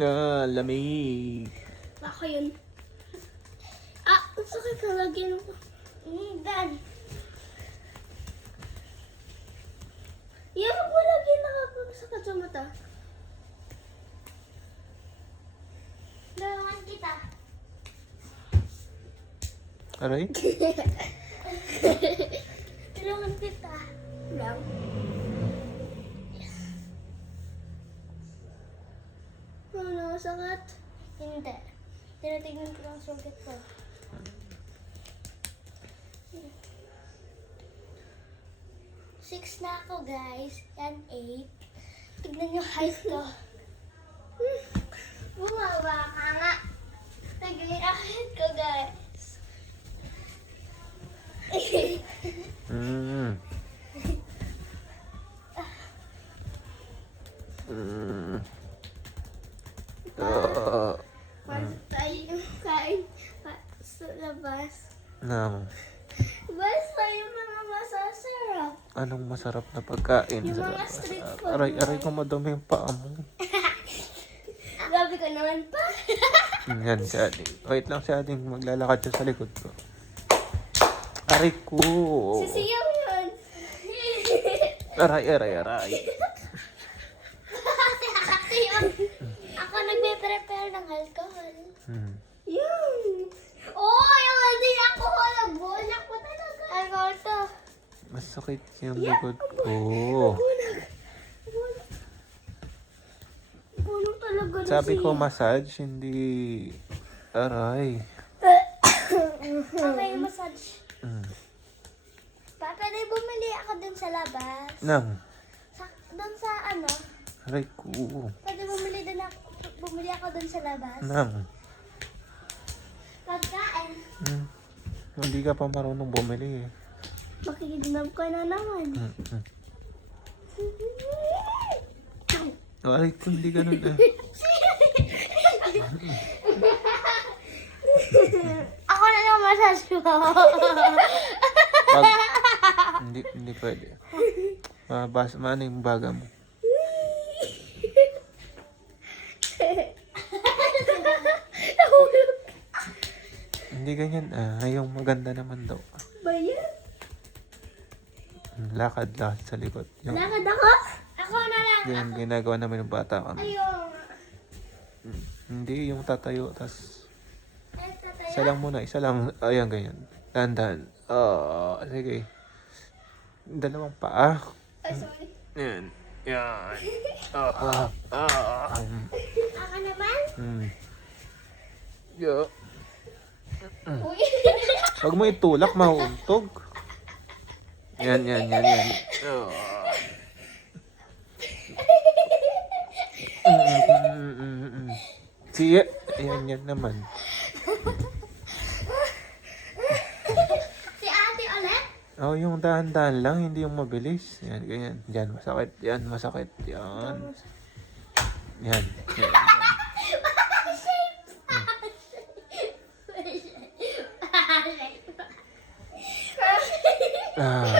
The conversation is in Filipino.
Ah, lamig. Ako yun. Ah, ang sakit na lagyan ko. Dan. Yan ako lagi nakakasakit sa mata. Tulungan kita. Aray? Tulungan kita. Lang. Ano, sakit? Hindi. Tinatignan ko lang sugat ko. Six na ako, guys. And 8. Tignan yung height ko. Bumaba ka nga. Tignan yung height ko, guys. Mm. Mm. Pasok tayo kain sa labas. Nang, Basta yung mga masasarap. anong masarap na pagkain Yung sa mga labas? street food. Aray ko madumi yung paa mo. Gabi ko naman pa. Yan si Ading. Wait lang si Ading, maglalakad siya sa likod ko. Aray ko. Sisiyaw yun. Aray. Kasi yun. Ako nagpe-prepare ng alcohol. Hmm. Yun. Oh, yung hindi ako nagbunak po talaga. Alcohol to. Masakit yung likod ko. Bunak talaga na Sabi ko siya. massage, hindi aray. Okay, massage. Hmm. Pwede bumili ako dun sa labas. Nang, Dun sa ano? aray ko. Pwede bumili ako dun sa labas. Nang, Pagkain. hindi ka pa marunong bumili eh. Makikidnap ka na naman. Aray ko, hindi ganun eh. Ako na lang massage mo. Pag, hindi pwede. Maano yung baga mo? Nahulog Hindi ganyan yung maganda naman daw. ba yan? Lakad sa likod. Yung, Lakad ako? Ako na lang. yung ginagawa namin ng bata kami. Ayun. Hindi yung tatayo, tas Ay, tatay. isa lang muna, isa lang. Ayan, ganyan. Dahan-dahan. Sige. Dalawang paa. Ay, sorry. Yan. Yan. Ako naman? Yeah. Uy. Huwag mo itulak, mahuntog. Yan. Siya. Yan naman. Si ate ulit? Oh, yung dahan-dahan lang, hindi yung mabilis. Yan, ganyan. Yan, masakit. Yan, masakit. Yan. Yan. Ah.